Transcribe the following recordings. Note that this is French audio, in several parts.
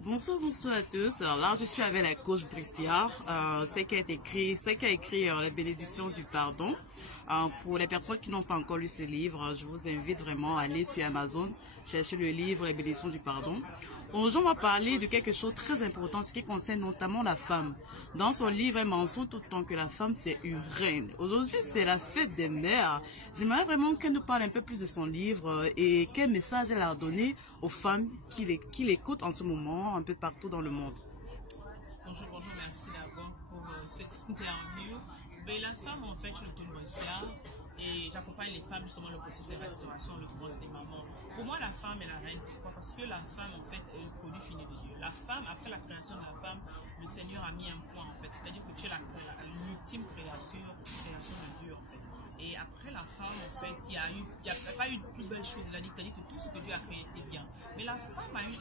Bonsoir, bonsoir à tous. Alors là, je suis avec la coach Bricia, c'est qui a écrit la bénédiction du pardon. Pour les personnes qui n'ont pas encore lu ce livre, je vous invite vraiment à aller sur Amazon, chercher le livre La bénédiction du pardon. Aujourd'hui, on va parler de quelque chose de très important, ce qui concerne notamment la femme. Dans son livre, elle mentionne tout le temps que la femme, c'est une reine. Aujourd'hui, c'est la fête des mères. J'aimerais vraiment qu'elle nous parle un peu plus de son livre et quel message elle a donné aux femmes qui l'écoutent en ce moment, un peu partout dans le monde. Bonjour, merci d'abord pour cette interview. Ben, la femme, en fait, je suis une boissière et j'accompagne les femmes justement dans le processus de restauration, en l'occurrence des mamans. Pour moi, la femme est la reine. Pourquoi? Parce que la femme, en fait, est le produit fini de Dieu. La femme, après la création de la femme, le Seigneur a mis un point, en fait. C'est-à-dire que tu es l'ultime création de Dieu, en fait. Et après la femme, en fait, il n'y a pas eu de plus belle chose. C'est-à-dire que tout ce que Dieu a créé était bien. Mais la femme a eu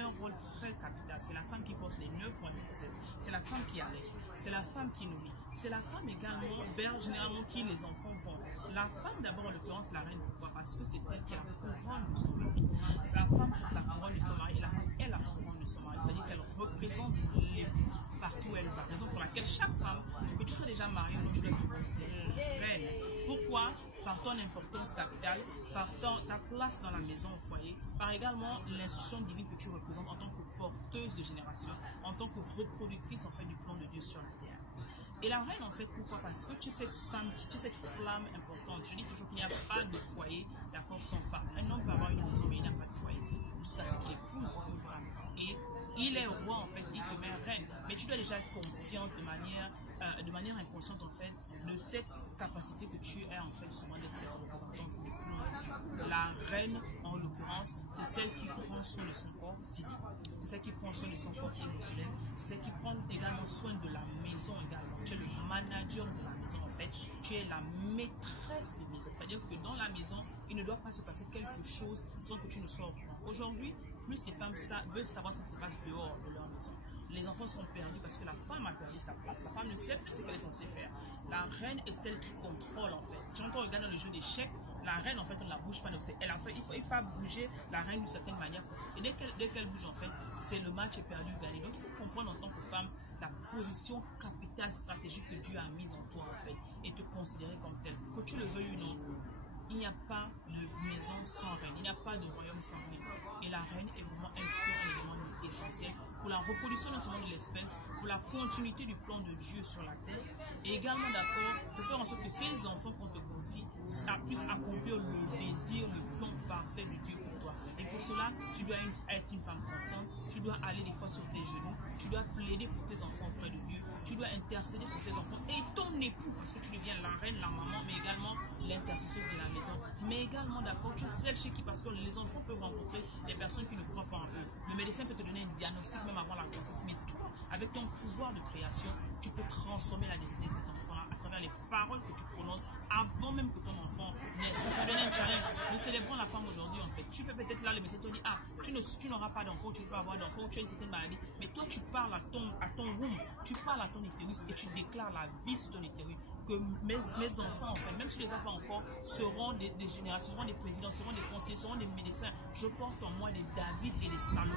un rôle très capital. C'est la femme qui porte les 9 mois de grossesse. C'est la femme qui allait. C'est la femme qui nourrit. C'est la femme également vers généralement qui les enfants vont. La femme d'abord, en l'occurrence, la reine. Pourquoi? Parce que c'est elle qui a la couronne de son mari. La femme porte la couronne de son mari et la femme est la couronne de son mari. C'est-à-dire qu'elle représente l'époux partout où elle va. Raison pour laquelle chaque femme, que tu sois déjà mariée ou non, tu dois te considérer reine. Pourquoi? Par ton importance capitale, par ta place dans la maison au foyer, par également l'institution divine que tu représentes en tant que porteuse de génération, en tant que reproductrice en fait du plan de Dieu sur la terre. Et la reine en fait, pourquoi? Parce que tu es cette femme, tu es cette flamme importante. Je dis toujours qu'il n'y a pas de foyer d'accord sans femme. Un homme peut avoir une maison mais il n'a pas de foyer jusqu'à ce qu'il épouse une femme. Et il est roi en fait, il te met reine. Mais tu dois déjà être consciente de manière inconsciente en fait de cette capacité que tu as en fait souvent d'être cette représentante du plan de Dieu. La reine en l'occurrence, c'est celle qui prend soin de son corps physique, c'est celle qui prend soin de son corps émotionnel, c'est celle qui prend également soin de la maison également. Tu es le manager de la maison en fait, tu es la maîtresse de maison. C'est-à-dire que dans la maison, il ne doit pas se passer quelque chose sans que tu ne sois au courant. Aujourd'hui, plus les femmes veulent savoir ce qui se passe dehors de leur maison. Les enfants sont perdus parce que la femme a perdu sa place. La femme ne sait plus ce qu'elle est censée faire. La reine est celle qui contrôle en fait. Quand on regarde le jeu d'échecs, la reine en fait on ne la bouge pas. Donc il faut bouger la reine d'une certaine manière. Et dès qu'elle bouge en fait, c'est le match est perdu, gagné. Donc il faut comprendre en tant que femme la position capitale stratégique que Dieu a mise en toi en fait et te considérer comme telle. Que tu le veuilles ou non. Il n'y a pas de maison sans reine, il n'y a pas de royaume sans reine. Et la reine est vraiment un élément essentiel pour la reproduction non seulement de l'espèce, pour la continuité du plan de Dieu sur la terre, et également d'accord de faire en sorte que ces enfants qu'on te confie puissent accomplir le désir, le plan parfait de Dieu pour toi. Et pour cela, tu dois être une femme consciente, tu dois aller des fois sur tes genoux, tu dois plaider pour tes enfants auprès de Dieu, tu dois intercéder pour tes enfants et ton époux, parce que tu deviens la reine, la maman, mais également l'intercesseuse de la maison. Mais également, d'accord, tu es celle chez qui, parce que les enfants peuvent rencontrer des personnes qui ne croient pas en eux. Le médecin peut te donner un diagnostic même avant la grossesse, mais toi, avec ton pouvoir de création, tu peux transformer la destinée de cet enfant à travers les paroles que tu prononces avant même que ton enfant naisse. Ça peut donner un challenge. Nous célébrons la femme aujourd'hui, en fait. Tu peux peut-être là, le médecin te dit, ah, tu n'auras pas d'enfant, tu peux avoir d'enfant, ou tu as une certaine maladie, mais toi, tu parles à ton womb, tu parles à ton utérus et tu déclares la vie sur ton utérus. Que mes enfants, en fait, même si je ne les ai pas encore, seront des générations, seront des présidents, seront des conseillers, seront des médecins. Je porte en moi des David et des Salomon.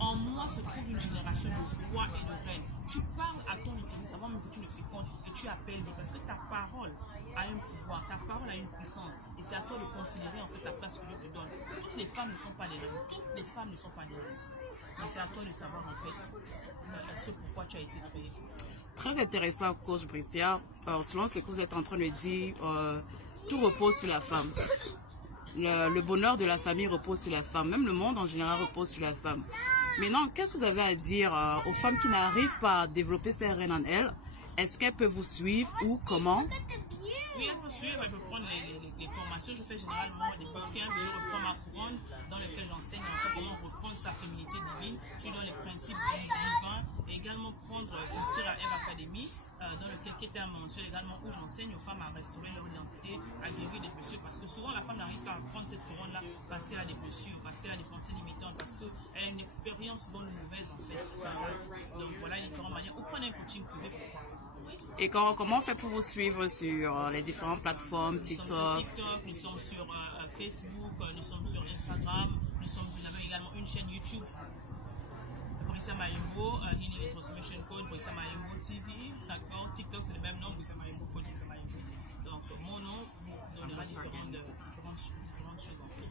En moi se trouve une génération de rois et de reines. Tu parles à ton utérus avant même que tu le fécondes et tu appelles vie parce que ta parole a un pouvoir, ta parole a une puissance et c'est à toi de considérer en fait la place que Dieu te donne. Toutes les femmes ne sont pas des reines, toutes les femmes ne sont pas des reines. Mais c'est à toi de savoir en fait ce pourquoi tu as été créé. Très intéressant, coach Bricia. Selon ce que vous êtes en train de dire, tout repose sur la femme. Le bonheur de la famille repose sur la femme. Même le monde en général repose sur la femme. Maintenant, qu'est-ce que vous avez à dire aux femmes qui n'arrivent pas à développer ces reines en elles? Est-ce qu'elles peuvent vous suivre ou comment? Oui, elle peut suivre, elle peut prendre les formations. Je fais généralement des bootcamps, je reprends ma couronne dans lequel j'enseigne en fait comment reprendre sa féminité divine. Je donne les principes divins et également s'inscrire à Eve Academy dans lequel qui était un mensuel également où j'enseigne aux femmes à restaurer leur identité, à guérir des blessures. Parce que souvent la femme n'arrive pas à prendre cette couronne-là parce qu'elle a des blessures, parce qu'elle a des pensées limitantes, parce qu'elle a une expérience bonne ou mauvaise en fait. Donc voilà les différentes manières. Ou prenez un coaching privé, pourquoi pas. Et comment on fait pour vous suivre sur les différentes plateformes, TikTok? Nous sommes sur Facebook, nous sommes sur Facebook, nous sommes sur Instagram, nous avons également une chaîne YouTube. Brissa Mayimbo, Healing and Transformation Code, Brissa Mayimbo TV, d'accord. TikTok c'est le même nom, Brissa Mayimbo Code, Brissa Mayimbo. Donc mon nom vous donnera différentes choses en fait.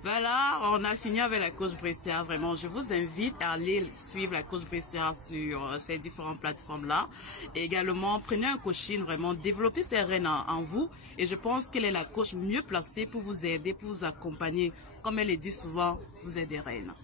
Voilà, on a fini avec la coach Brescia. Vraiment, je vous invite à aller suivre la coach Brescia sur ces différentes plateformes-là. Et également, prenez un coaching, vraiment, développez ces reines en vous. Et je pense qu'elle est la coach mieux placée pour vous aider, pour vous accompagner. Comme elle le dit souvent, vous êtes des reines.